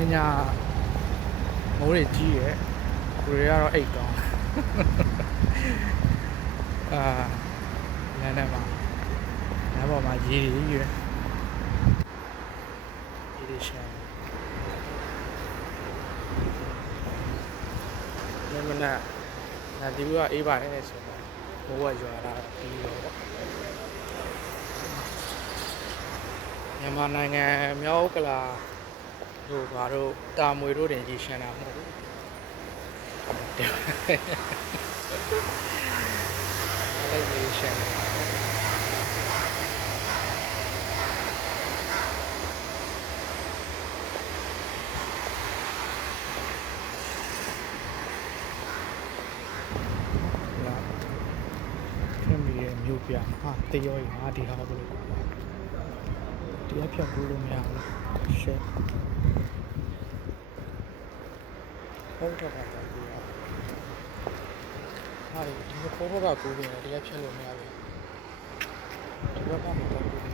င်းညမိုးတွေကြီးရဲ့ကိုတွေကတော့အိတ်ကောင်းအာလမ်းထဲမှာလမ်းပေါ်မှာရေတွေကြီးရဲ့ရေတွေရှာနေမနာနာဒီကအေးပါတယ်ဆိုတော့မိုးကရွာလာပြီးတော့မြန်မာနိုင်ငံမြောက်ကလာတို့ဘာတို့တာမွေတို့တင်ကြီးရှမ်းတာမဟုတ်ဘူးအဲ့ဒီရှမ်းမြို့ပြဟာတရောကြီးငါဒီဟာဘယ်လိုတရားဖြတ်လို့မရဘူးရှက်ဟုတ်တော့ပါဘူးဟာဒီခေါ်တော့ကကိုယ်ကတရားဖြတ်လို့မရဘူးဒီဘက်ကမှတော့